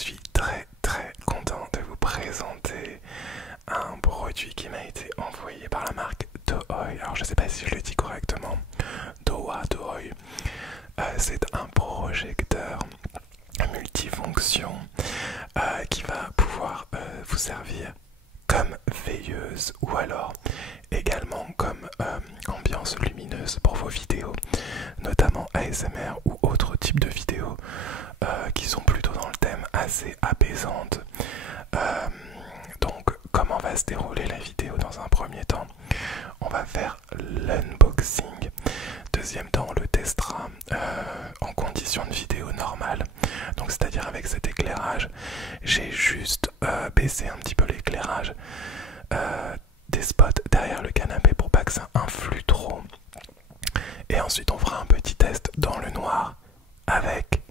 suis très content de vous présenter un produit qui m'a été envoyé par la marque Tohoi. Alors je sais pas si je le dis correctement, Tohoi. C'est un projecteur multifonction qui va pouvoir vous servir comme veilleuse ou alors également comme ambiance lumineuse pour vos vidéos, notamment ASMR ou autres types de vidéos qui sont plutôt dans le thème assez apaisante. Donc comment va se dérouler la vidéo? Dans un premier temps, on va faire l'unboxing. Deuxième temps, on le testera en conditions de vidéo normale. Donc c'est-à-dire avec cet éclairage. J'ai juste baissé un petit peu l'éclairage des spots derrière le canapé pour pas que ça influe trop. Et ensuite on fera un petit test dans le noir avec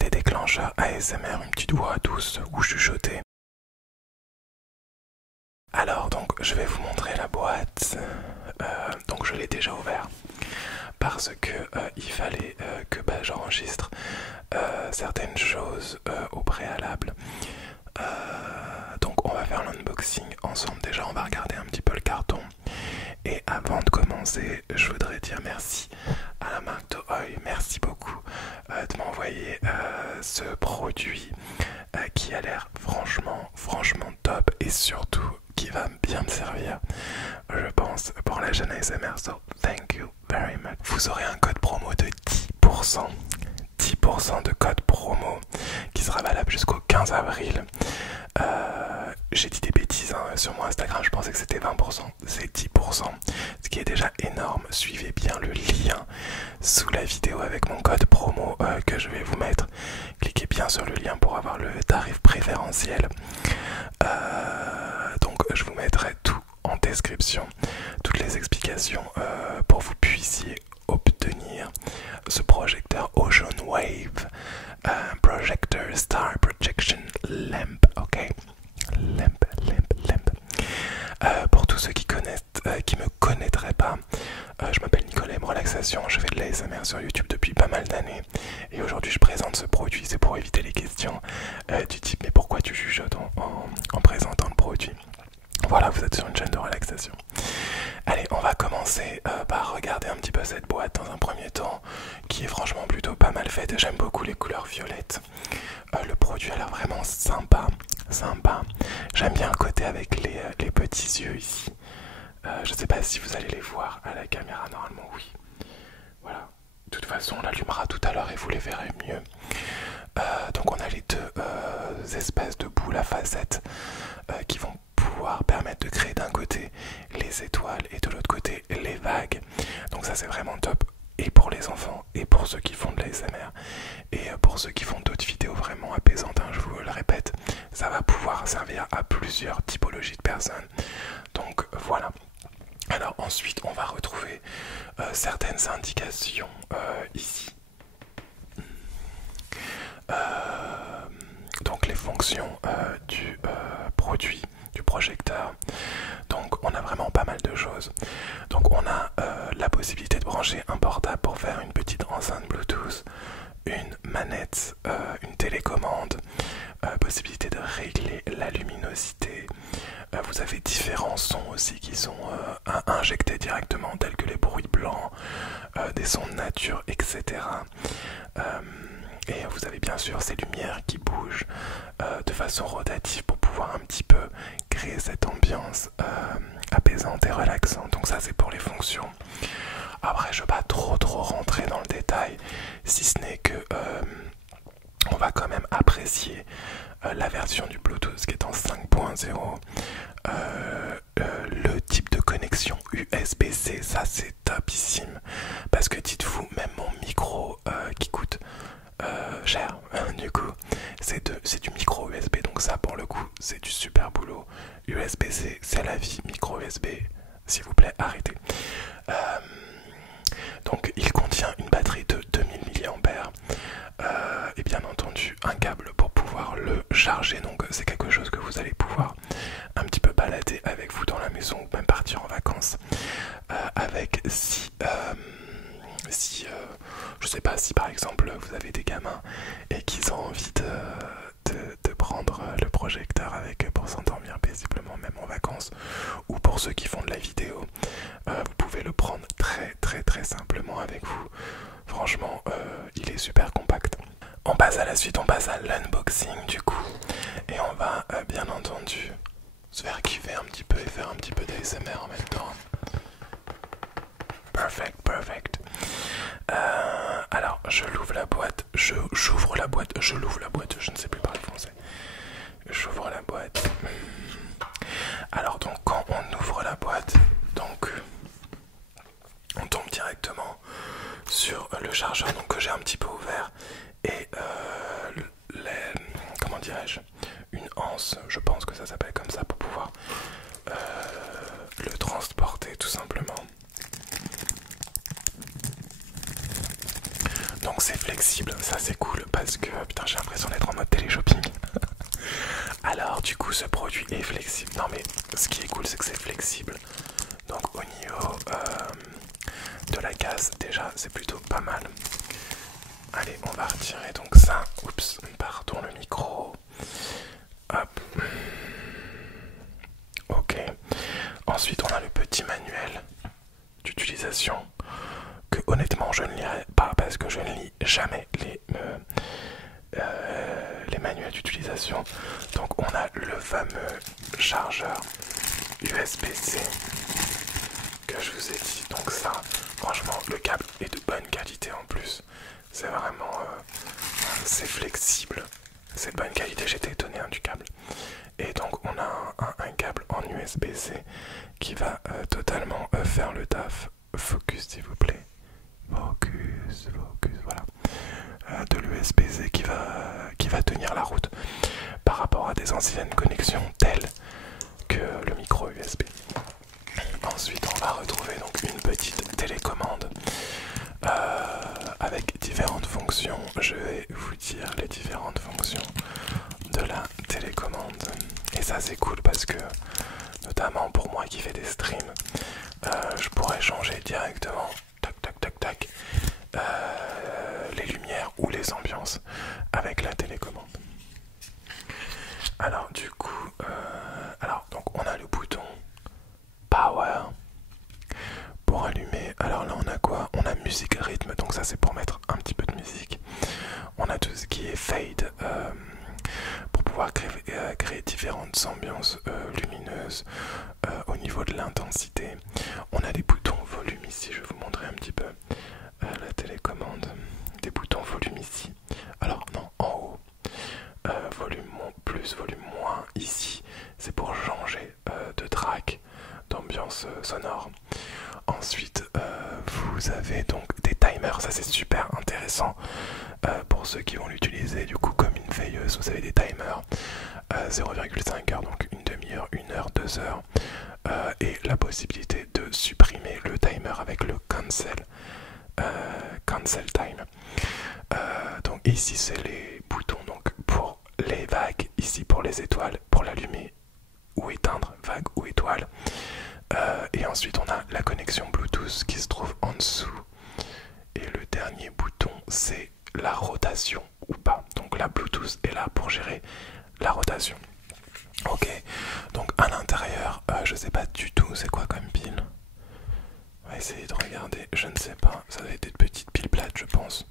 des déclencheurs ASMR, une petite voix douce ou chuchotée. Alors donc je vais vous montrer la boîte. Donc je l'ai déjà ouvert parce que il fallait que j'enregistre certaines choses au préalable. Donc on va faire l'unboxing ensemble. Déjà on va regarder un petit peu le carton. Et avant de commencer, je voudrais dire merci à la marque Tohoi. Merci beaucoup de m'envoyer ce produit qui a l'air franchement top et surtout qui va bien me servir, je pense, pour la chaîne ASMR. So thank you very much. Vous aurez un code promo de 10%. 10% de code promo qui sera valable jusqu'au 15 avril. J'ai dit des bêtises sur mon Instagram, je pensais que c'était 20%, c'est 10%, ce qui est déjà énorme. Suivez bien le lien sous la vidéo avec mon code promo que je vais vous mettre. Cliquez bien sur le lien pour avoir le tarif préférentiel. Donc je vous mettrai tout en description, toutes les explications pour que vous puissiez obtenir ce projecteur Ocean Wave Projector Star Projection Lamp, ok? Lamp. Pour tous ceux qui connaissent, qui me connaîtraient pas, je m'appelle Nicolas M Relaxation, je fais de l'ASMR sur YouTube depuis pas mal d'années et aujourd'hui je présente ce produit. C'est pour éviter les questions du type mais pourquoi tu chuchotes en présentant le produit? Voilà, vous êtes sur une chaîne de relaxation. Allez, on va commencer par regarder un petit peu cette boîte dans un premier temps, qui est franchement plutôt pas mal faite. J'aime beaucoup les couleurs violettes. Le produit a l'air vraiment sympa. J'aime bien le côté avec les petits yeux ici. Je sais pas si vous allez les voir à la caméra, normalement oui. Voilà. De toute façon, on l'allumera tout à l'heure et vous les verrez mieux. Donc on a les deux espèces de boules à facettes qui vont pouvoir permettre de créer d'un côté les étoiles et de l'autre côté les vagues. Donc ça c'est vraiment top, et pour les enfants et pour ceux qui font de l'ASMR et pour ceux qui font d'autres vidéos vraiment apaisantes, je vous le répète, ça va pouvoir servir à plusieurs typologies de personnes. Donc voilà. Alors ensuite on va retrouver certaines indications ici. Donc les fonctions du produit, du projecteur. Donc on a vraiment pas mal de choses. Donc on a la possibilité de brancher un portable pour faire une petite enceinte Bluetooth, une manette, une télécommande, possibilité de régler la luminosité. Vous avez différents sons aussi qui sont injectés directement, tels que les bruits blancs, des sons de nature, etc. Et vous avez bien sûr ces lumières qui bougent de façon rotative pour pouvoir un petit peu créer cette ambiance apaisante et relaxante. Donc ça c'est pour les fonctions. Après je ne vais pas trop rentrer dans le détail, si ce n'est que on va quand même apprécier la version du Bluetooth qui est en 5.0. Le type de connexion USB-C, ça c'est topissime, parce que dites-vous, même mon micro qui coûte cher, du coup c'est du micro USB, donc ça pour le coup c'est du super boulot. USB-C c'est la vie, micro USB s'il vous plaît arrêtez. Donc il contient une batterie de 2000 mAh et bien entendu un câble pour pouvoir le charger. Donc c'est quelque chose que vous allez pouvoir un petit peu balader avec vous dans la maison ou même partir en vacances avec. Si je sais pas, si par exemple vous avez des gamins kiffer un petit peu et faire un petit peu d'ASMR en même temps. Perfect, perfect. Alors, je l'ouvre la boîte, j'ouvre la boîte, je l'ouvre la boîte, je ne sais plus parler français. J'ouvre la boîte. Alors donc quand on ouvre la boîte, donc on tombe directement sur le chargeur donc que j'ai un petit peu ouvert et comment dirais-je, une anse, je pense que ça s'appelle comme ça pour pouvoir le transporter tout simplement. Donc c'est flexible, ça c'est cool parce que putain j'ai l'impression d'être en mode télé-shopping. Alors du coup ce produit est flexible. Non mais ce qui est cool c'est que c'est flexible. Donc au niveau de la case déjà c'est plutôt pas mal. Allez on va retirer donc ça. Oups, pardon le micro. Hop. Ok. Ensuite on a le petit manuel d'utilisation que honnêtement je ne lirai pas parce que je ne lis jamais les manuels d'utilisation. Donc on a le fameux chargeur USB-C que je vous ai dit. Donc ça, franchement, le câble est de bonne qualité en plus. C'est vraiment, c'est flexible, c'est de bonne qualité. J'étais étonné du câble. Et donc on a un câble en USB-C qui va totalement faire le taf. Focus s'il vous plaît. Focus, focus, voilà. De l'USB-C qui va tenir la route par rapport à des anciennes connexions telles que le micro USB. Ensuite on va retrouver donc une petite télécommande avec différentes fonctions. Je vais vous dire les différentes fonctions de la télécommande. Et ça c'est cool parce que notamment pour moi qui fais des streams, je pourrais changer directement tac tac tac tac les lumières ou les ambiances avec la télécommande. Alors du coup, donc on a le bouton Power pour allumer. Alors là on a quoi? On a musique rythme, donc ça c'est pour mettre un petit peu de musique. On a tout ce qui est fade pour pouvoir créer différentes ambiances lumineuses au niveau de l'intensité. On a des boutons volume ici, je vais vous montrer un petit peu la télécommande. Des boutons volume ici. Alors non, en haut. Volume plus, volume moins ici. C'est pour changer de track, d'ambiance sonore. Ensuite, vous avez donc des timers. Ça c'est super intéressant pour ceux qui vont l'utiliser du coup comme une veilleuse. Vous avez des timers 0,5 heures, donc une demi-heure, 1 heure, 2 heures. Et la possibilité de supprimer le timer avec le cancel time. Donc ici c'est les boutons donc pour les vagues, ici pour les étoiles, pour l'allumer ou éteindre, vague ou étoile. Et ensuite on a la connexion Bluetooth qui se trouve en dessous. Et le dernier bouton c'est la rotation ou pas. Donc la Bluetooth est là pour gérer la rotation. Ok, donc à l'intérieur, je sais pas du tout c'est quoi comme pile. On va essayer de regarder, je ne sais pas, ça doit être des petites piles plates je pense.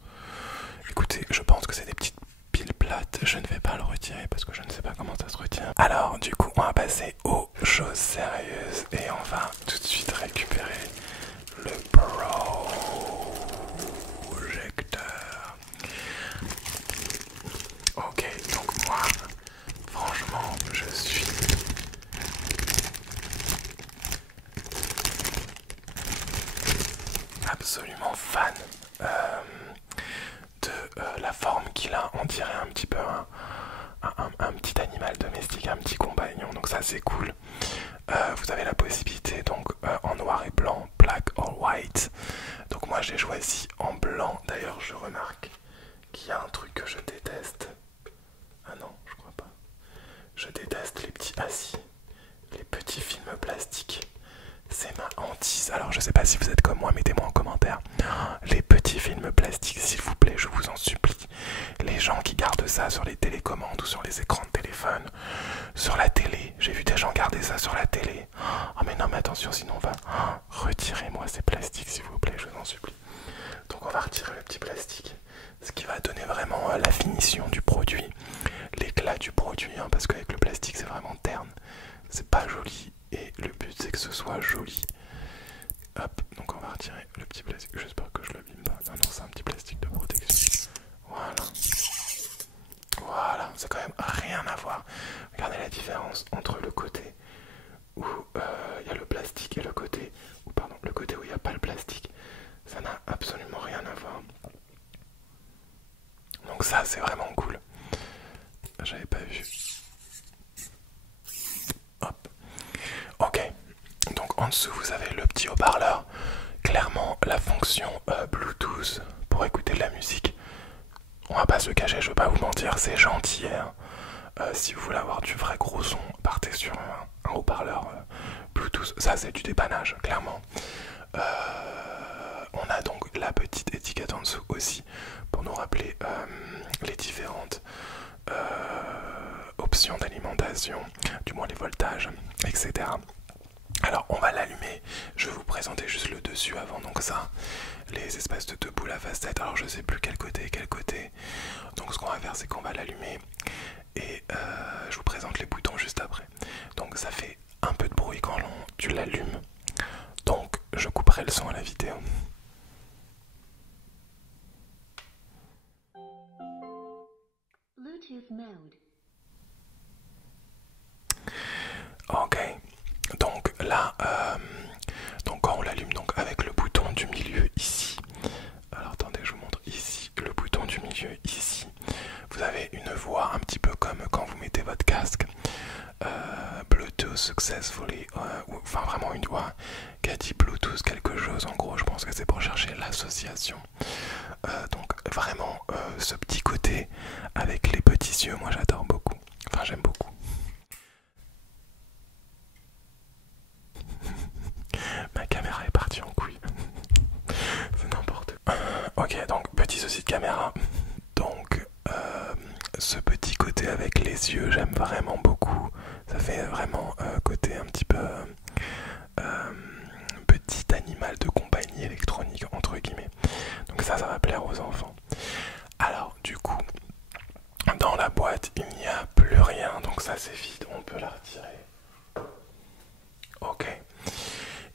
Écoutez, je pense que c'est des petites piles plates, je ne vais pas le retirer parce que je ne sais pas comment ça se retire. Alors du coup on va passer aux choses sérieuses et on va tout de suite récupérer le projecteur. Ok, donc moi, franchement, je suis absolument fan de la forme qu'il a. On dirait un petit peu un petit animal domestique, un petit compagnon, donc ça c'est cool. Vous avez la possibilité donc en noir et blanc, black or white. Donc moi j'ai choisi en blanc. D'ailleurs je remarque qu'il y a un truc que je déteste. Ah non, je crois pas. Je déteste les petits assis, les petits films plastiques. C'est ma hantise. Alors je sais pas si vous êtes comme moi, mettez-moi en commentaire. Les petits films plastiques, s'il vous plaît, je vous en supplie. Les gens qui gardent ça sur les télécommandes ou sur les écrans de téléphone, sur la télé. J'ai vu des gens garder ça sur la télé. Oh mais non mais attention, sinon on va... Retirez-moi ces plastiques s'il vous plaît, je vous en supplie. Donc on va retirer le petit plastique. Ce qui va donner vraiment la finition du produit. L'éclat du produit, hein, parce qu'avec le plastique c'est vraiment terne. c'est pas joli et le but c'est que ce soit joli. Hop, donc on va retirer le petit plastique, j'espère que je l'abîme pas. Non, non, c'est un petit plastique de protection. Voilà. Voilà, c'est quand même rien à voir. Regardez la différence entre le côté où il y a le plastique et le côté où, pardon, le côté où il n'y a pas le plastique. Ça n'a absolument rien à voir. Donc ça, c'est vraiment cool. J'avais pas vu. Hop. Ok. Donc en dessous, vous avez le petit haut-parleur. Clairement, la fonction Bluetooth pour écouter de la musique. On va pas se cacher, je vais pas vous mentir, c'est gentil. Hein. Si vous voulez avoir du vrai gros son, partez sur un haut-parleur Bluetooth. Ça, c'est du dépannage, clairement. On a donc la petite étiquette en dessous aussi pour nous rappeler les différentes options d'alimentation, du moins les voltages, etc. Alors on va l'allumer, je vais vous présenter juste le dessus avant, donc ça, les espèces de deux boules à facettes, alors je sais plus quel côté, donc ce qu'on va faire c'est qu'on va l'allumer et je vous présente les boutons juste après. Donc ça fait un peu de bruit quand tu l'allumes, donc je couperai le son à la vidéo. Bluetooth mode. Ok, donc là, donc quand on l'allume donc avec le bouton du milieu ici, alors attendez je vous montre ici, le bouton du milieu ici, vous avez une voix un petit peu comme quand vous mettez votre casque, Bluetooth successfully, enfin vraiment une voix qui a dit Bluetooth quelque chose, en gros je pense que c'est pour chercher l'association. Donc vraiment ce petit côté avec les petits yeux, moi j'adore beaucoup, enfin j'aime beaucoup. Ma caméra est partie en couille. C'est n'importe quoi. Ok, donc petit souci de caméra. Donc ce petit côté avec les yeux, j'aime vraiment beaucoup. Ça fait vraiment côté un petit peu petit animal de compagnie électronique entre guillemets. Donc ça va plaire aux enfants. Alors du coup, dans la boîte il n'y a plus rien. Donc ça c'est vide, on peut la retirer. Ok.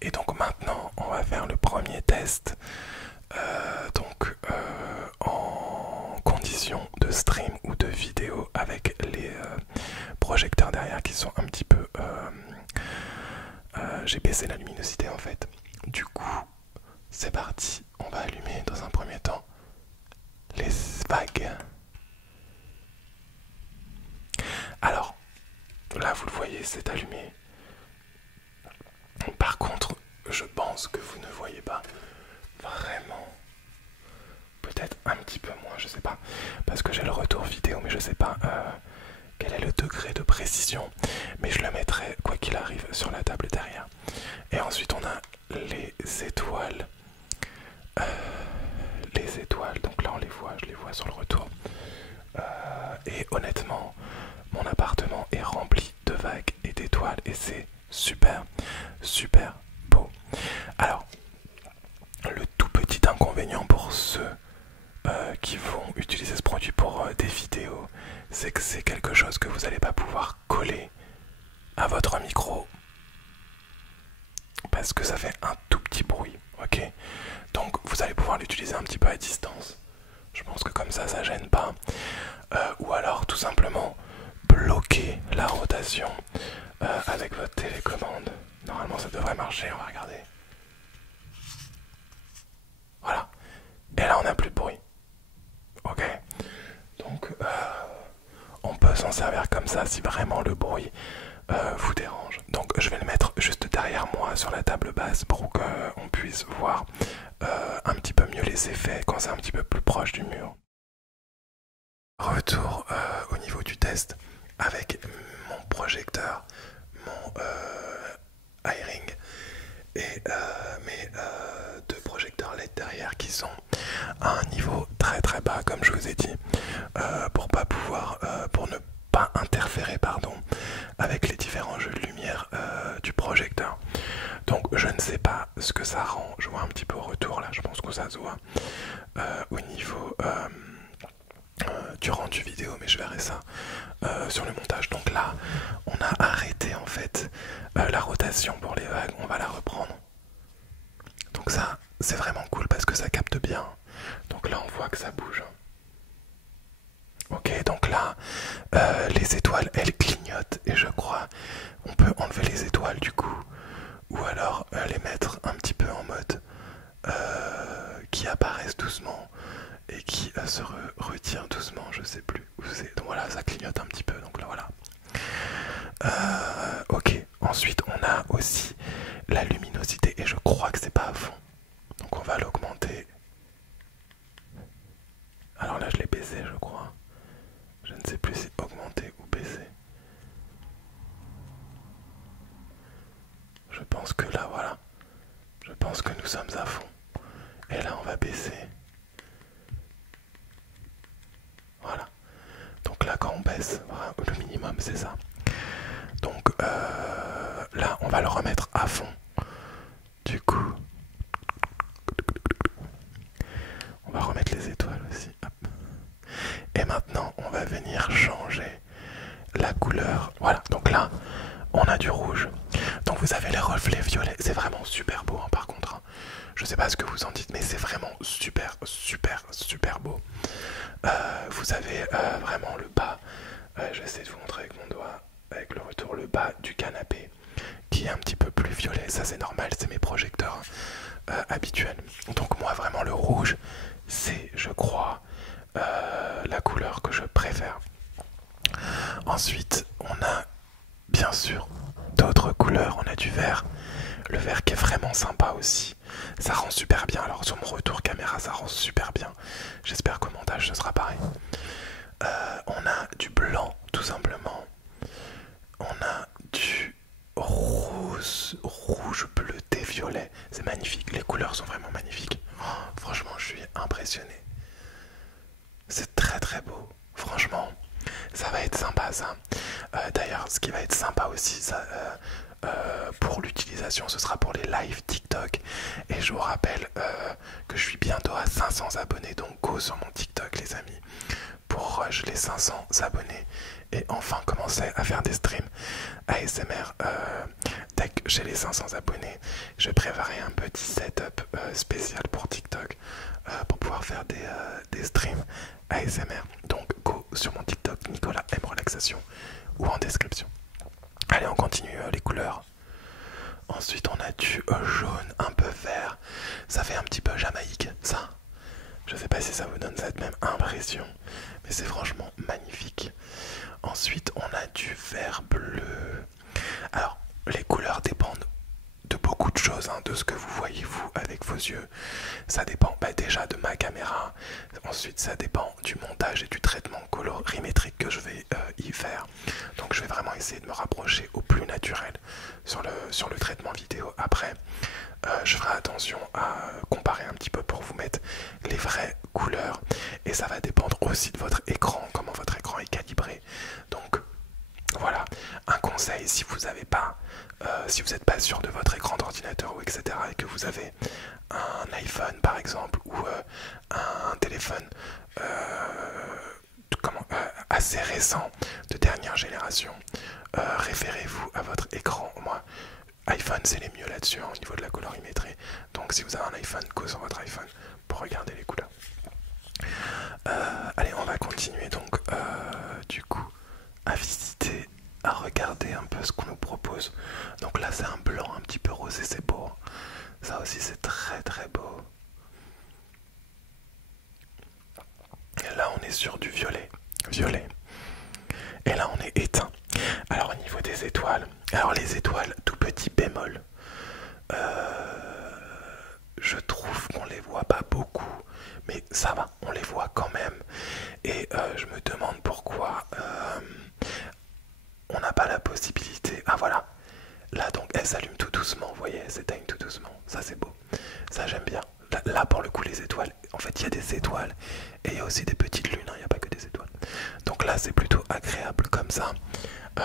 Et donc maintenant on va faire le premier test en condition de stream ou de vidéo avec les projecteurs derrière qui sont un petit peu j'ai baissé la luminosité en fait. Du coup c'est parti, on va allumer dans un premier temps les vagues. Alors là vous le voyez, c'est allumé. Par contre, je pense que vous ne voyez pas vraiment. Peut-être un petit peu moins, je sais pas. Parce que j'ai le retour vidéo, mais je sais pas quel est le degré de précision. Mais je le mettrai, quoi qu'il arrive, sur la table derrière. Et ensuite, on a les étoiles. Les étoiles, donc là on les voit, je les vois sur le retour. Et honnêtement, mon appartement est rempli de vagues et d'étoiles. Et c'est super, super beau. Alors, le tout petit inconvénient pour ceux qui vont utiliser ce produit pour des vidéos, c'est que c'est quelque chose que vous n'allez pas pouvoir coller à votre micro parce que ça fait un tout petit bruit, ok? Donc vous allez pouvoir l'utiliser un petit peu à distance. Je pense que comme ça gêne pas. Ou alors tout simplement bloquer la rotation avec votre télécommande. Normalement ça devrait marcher, on va regarder. Voilà. Et là on n'a plus de bruit. Ok. Donc on peut s'en servir comme ça si vraiment le bruit vous dérange. Donc je vais le mettre juste derrière moi sur la table basse pour qu'on puisse voir un petit peu mieux les effets quand c'est un petit peu plus proche du mur. Retour au niveau du test avec mon projecteur, mon iRing et mes deux projecteurs LED derrière qui sont à un niveau très très bas comme je vous ai dit pour ne pas interférer avec les différents jeux de lumière du projecteur. Donc je ne sais pas ce que ça rend, je vois un petit peu au retour là, je pense que ça se voit au niveau du rendu vidéo, mais je verrai ça sur le montage. Donc là, on a arrêté en fait la rotation pour les vagues, on va la reprendre. Donc ça, c'est vraiment cool parce que ça capte bien. Donc là, on voit que ça bouge. Ok, donc là, les étoiles, elles clignotent et je crois on peut enlever les étoiles du coup, ou alors les mettre un petit peu en mode qui apparaissent doucement et qui se retirent doucement, je sais plus où c'est. Donc voilà, ça clignote un petit peu, donc là voilà. Ok, ensuite on a aussi la luminosité et je crois que c'est pas à fond. Donc on va l'augmenter. Alors là je l'ai baissé je crois. Je ne sais plus si augmenter ou baisser. Je pense que là voilà. Je pense que nous sommes à fond. Et là on va baisser. Voilà. Donc là quand on baisse, voilà, le minimum c'est ça. Donc là on va le remettre à fond. Du coup, on va remettre les étoiles aussi. Hop. Et maintenant on va venir changer la couleur. Voilà, donc là on a du rouge. Donc vous avez les reflets violets. C'est vraiment super beau hein, par contre. Hein. Je sais pas ce que vous en dites, mais c'est vraiment super, super, super beau. Vous avez vraiment le bas. J'essaie de vous montrer avec mon doigt, avec le retour, le bas du canapé qui est un petit peu plus violet. Ça c'est normal, c'est mes projecteurs habituels. Donc moi vraiment le rouge, c'est je crois la couleur que je préfère. Ensuite on a bien sûr d'autres couleurs, on a du vert. Le vert qui est vraiment sympa aussi. Ça rend super bien. Alors sur mon retour caméra, ça rend super bien. J'espère qu'au montage, ce sera pareil. On a du blanc, tout simplement. On a du rose, rouge, bleuté, violet. C'est magnifique. Les couleurs sont vraiment magnifiques. Oh, franchement, je suis impressionné. C'est très très beau. Franchement, ça va être sympa ça. D'ailleurs, ce qui va être sympa aussi, ça... pour l'utilisation, ce sera pour les lives TikTok. Et je vous rappelle que je suis bientôt à 500 abonnés. Donc go sur mon TikTok les amis pour rush les 500 abonnés et enfin commencer à faire des streams ASMR. Dès que j'ai les 500 abonnés, je préparerai un petit setup spécial pour TikTok pour pouvoir faire des streams ASMR. Donc go sur mon TikTok Nicolas M Relaxation ou en description. Allez, on continue les couleurs. Ensuite, on a du jaune, un peu vert. Ça fait un petit peu Jamaïque, ça. Je sais pas si ça vous donne cette même impression, mais c'est franchement magnifique. Ensuite, on a du vert bleu. Alors, les couleurs dépendent de beaucoup de choses, hein, de ce que vous voyez vous avec vos yeux. Ça dépend déjà de ma caméra. Ensuite, ça dépend du montage et du traitement colorimétrique que je vais y faire. Donc, je vais vraiment essayer de me rapprocher au plus naturel sur le traitement vidéo. Après, je ferai attention à comparer un petit peu pour vous mettre les vraies couleurs. Et ça va dépendre aussi de votre écran, comment votre écran est calibré. Donc, voilà, un conseil si vous n'avez pas, si vous n'êtes pas sûr de votre écran d'ordinateur ou etc. et que vous avez un iPhone par exemple ou un téléphone assez récent de dernière génération, référez-vous à votre écran. Moi, iPhone c'est les mieux là-dessus hein, au niveau de la colorimétrie. Donc si vous avez un iPhone, go sur votre iPhone pour regarder les couleurs. Allez, on va continuer donc du coup à visiter, à regarder un peu ce qu'on nous propose. Donc là c'est un blanc un petit peu rosé, c'est beau. Ça aussi c'est très très beau. Et là on est sur du violet. Violet. Et là on est éteint. Alors au niveau des étoiles, alors les étoiles tout petit bémol. Je trouve qu'on les voit pas beaucoup, mais ça va, on les voit quand même. Et je me demande pourquoi on n'a pas la possibilité. Ah voilà, là donc elle s'allume tout doucement, vous voyez, elle s'éteigne tout doucement. Ça c'est beau, ça j'aime bien. Là pour le coup les étoiles, en fait il y a des étoiles et il y a aussi des petites lunes, il n'y a pas que des étoiles. Donc là c'est plutôt agréable comme ça.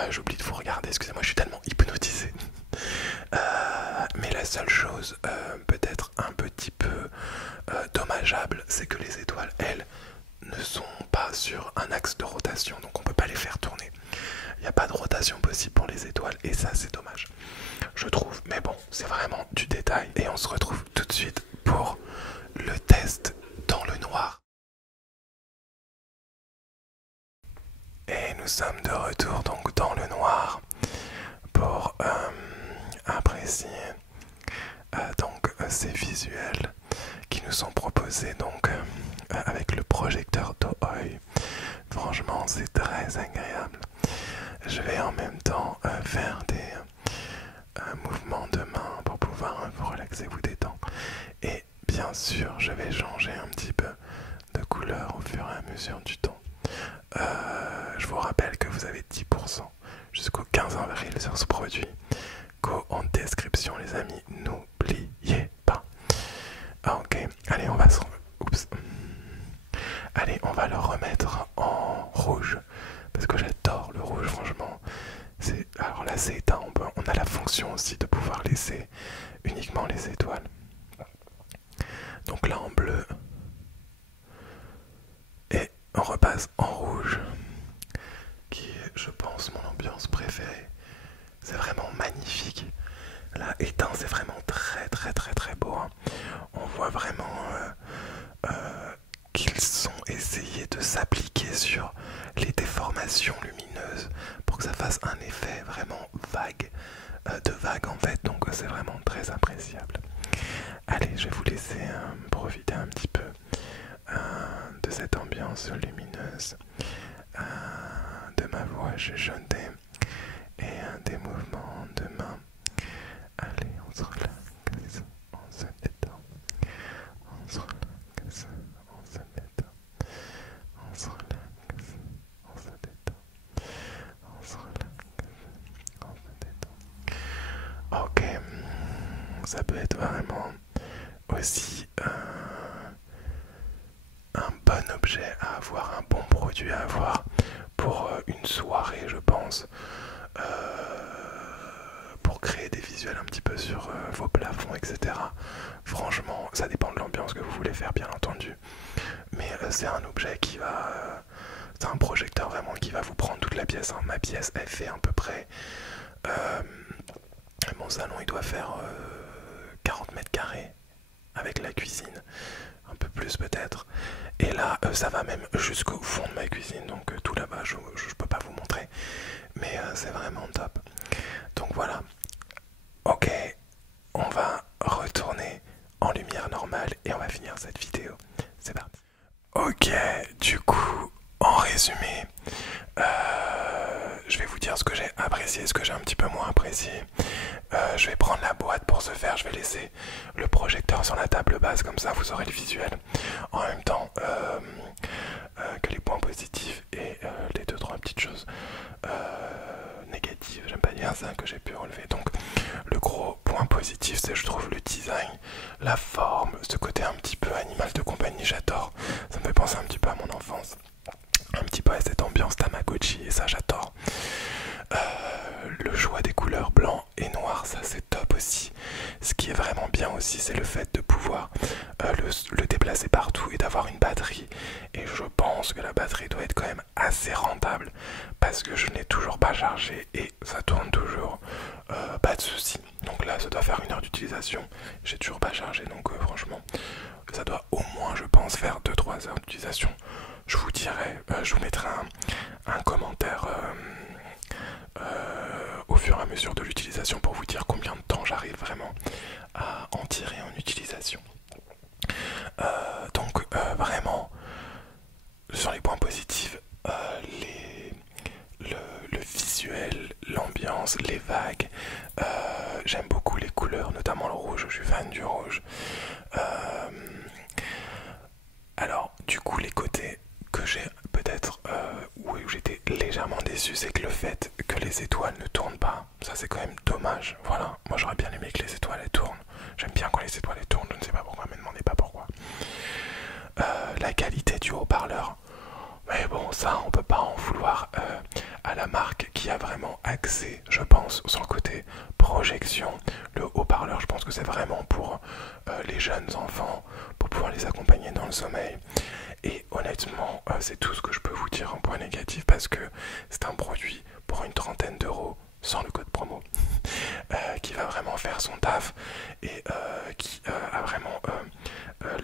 J'oublie de vous regarder, excusez-moi, je suis tellement hypnotisé. Mais la seule chose peut-être un petit peu dommageable, c'est que les étoiles, elles, ne sont pas sur un axe de rotation, donc on peut pas les faire tourner. Il n'y a pas de rotation possible pour les étoiles et ça c'est dommage, je trouve. Mais bon, c'est vraiment du détail et on se retrouve tout de suite pour le test dans le noir. Et nous sommes de retour donc dans le noir pour apprécier ces visuels qui nous sont proposés donc avec le projecteur Toei. Franchement c'est très agréable. Je vais en même temps faire des mouvements de main pour pouvoir vous relaxer, vous détendre. Et bien sûr je vais changer un petit peu de couleur au fur et à mesure du temps. Je vous rappelle que vous avez 10% jusqu'au 15 avril sur ce produit. Go en description les amis, n'oubliez pas. Ok, allez on va se... Oups. Allez, on va le remettre en rouge. Parce que j'adore le rouge, franchement. Alors là c'est éteint, on a la fonction aussi de pouvoir laisser uniquement les étoiles. Donc là en bleu. Et on repasse en rouge. Qui est, je pense, mon ambiance préférée. C'est vraiment magnifique. Là, éteint, c'est vraiment très beau. Hein. On voit vraiment qu'ils ont essayé de s'appliquer sur les déformations lumineuses pour que ça fasse un effet vraiment vague, de vague en fait. Donc c'est vraiment très appréciable. Allez, je vais vous laisser profiter un petit peu de cette ambiance lumineuse, de ma voix chuchotée et des mouvements de main. Allez, on se relaxe, on se détend, on se relaxe, on se détend, on se relaxe, on se détend, on se relaxe, on se détend. Ok, ça peut être vraiment aussi un bon objet à avoir, un bon produit à avoir pour une soirée, je pense, pour créer des visuels un petit peu sur vos plafonds, etc. Franchement, ça dépend de l'ambiance que vous voulez faire, bien entendu, mais c'est un objet qui va... c'est un projecteur vraiment qui va vous prendre toute la pièce, hein. Ma pièce, elle fait à peu près... mon salon, il doit faire 40 mètres carrés avec la cuisine, un peu plus peut-être. Et là, ça va même jusqu'au fond de ma cuisine, donc tout là-bas, je peux pas vous montrer, mais c'est vraiment top. Donc voilà. Ok, on va retourner en lumière normale et on va finir cette vidéo. C'est parti. Ok, du coup, en résumé, je vais vous dire ce que j'ai apprécié, ce que j'ai un petit peu moins apprécié. Je vais prendre la boîte pour ce faire, je vais laisser le projecteur sur la table basse, comme ça vous aurez le visuel. En même temps que les points positifs et les 2-3 petites choses négatives, j'aime pas dire ça, que j'ai pu relever. Donc le gros point positif, c'est je trouve le design, la forme, ce côté un petit peu animal de compagnie, j'adore. Ça me fait penser un petit peu à mon enfance, un petit peu à cette ambiance Tamagotchi, et ça j'adore. Le choix des couleurs blanc et noir, ça c'est top aussi. Ce qui est vraiment bien aussi, c'est le fait de pouvoir le déplacer partout et d'avoir une batterie. Et je pense que la batterie doit être quand même assez rentable parce que je n'ai toujours pas chargé et ça tourne toujours, pas de souci. Donc là ça doit faire 1 heure d'utilisation, j'ai toujours pas chargé, donc franchement ça doit au moins, je pense, faire 2-3 heures d'utilisation. Je vous dirai, je vous mettrai un commentaire au fur et à mesure de l'utilisation pour vous dire combien de temps j'arrive vraiment à en tirer en utilisation. Donc vraiment sur les points positifs, le visuel, l'ambiance, les vagues, j'aime beaucoup les couleurs, notamment le rouge, je suis fan du rouge. Alors du coup les côtés que j'ai peut-être où j'étais légèrement déçu, c'est que le fait que les étoiles ne tournent pas, ça c'est quand même dommage. Voilà, moi j'aurais bien aimé que les étoiles elles tournent. J'aime bien quand les étoiles elles tournent, je ne sais pas pourquoi, me demandez pas pourquoi. La qualité du haut-parleur, mais bon ça on peut pas en vouloir à la marque qui a vraiment axé, je pense, sur le côté projection, Le haut-parleur, je pense que c'est vraiment pour les jeunes enfants, pour pouvoir les accompagner dans le sommeil. Et honnêtement, c'est tout ce que je peux vous dire en point négatif parce que c'est un produit pour une trentaine d'euros sans le code promo qui va vraiment faire son taf et qui a vraiment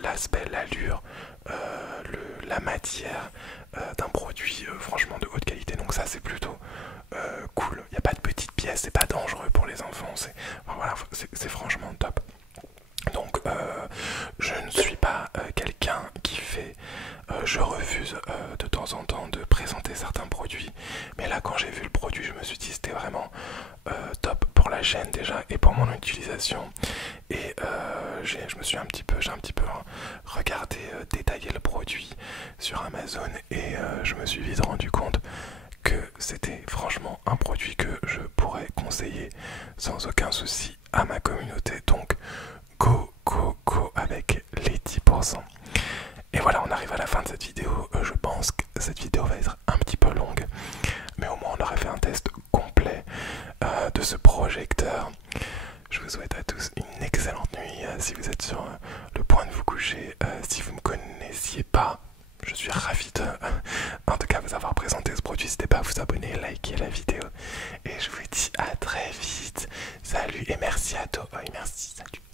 l'aspect, l'allure, la matière d'un produit franchement de haute qualité. Donc ça c'est plutôt cool. Il n'y a pas de petites pièces, c'est pas dangereux pour les enfants. Enfin, voilà, c'est franchement top. Donc je ne suis pas quelqu'un qui fait, je refuse de temps en temps de présenter certains produits, mais là quand j'ai vu le produit je me suis dit c'était vraiment top pour la chaîne déjà et pour mon utilisation. Et j'ai un petit peu regardé détailler le produit sur Amazon et je me suis vite rendu compte que c'était franchement un produit que je pourrais conseiller sans aucun souci à ma communauté. Donc go avec les 10%. Et voilà, on arrive à la fin de cette vidéo. Je pense que cette vidéo va être un petit peu longue, mais au moins on aurait fait un test complet de ce projecteur. Je vous souhaite à tous une excellente nuit si vous êtes sur le point de vous coucher. Si vous ne me connaissiez pas, je suis ravi de en tout cas vous avoir présenté ce produit. N'hésitez pas à vous abonner, liker la vidéo. Et je vous dis à très vite. Salut et merci à toi. Merci, salut.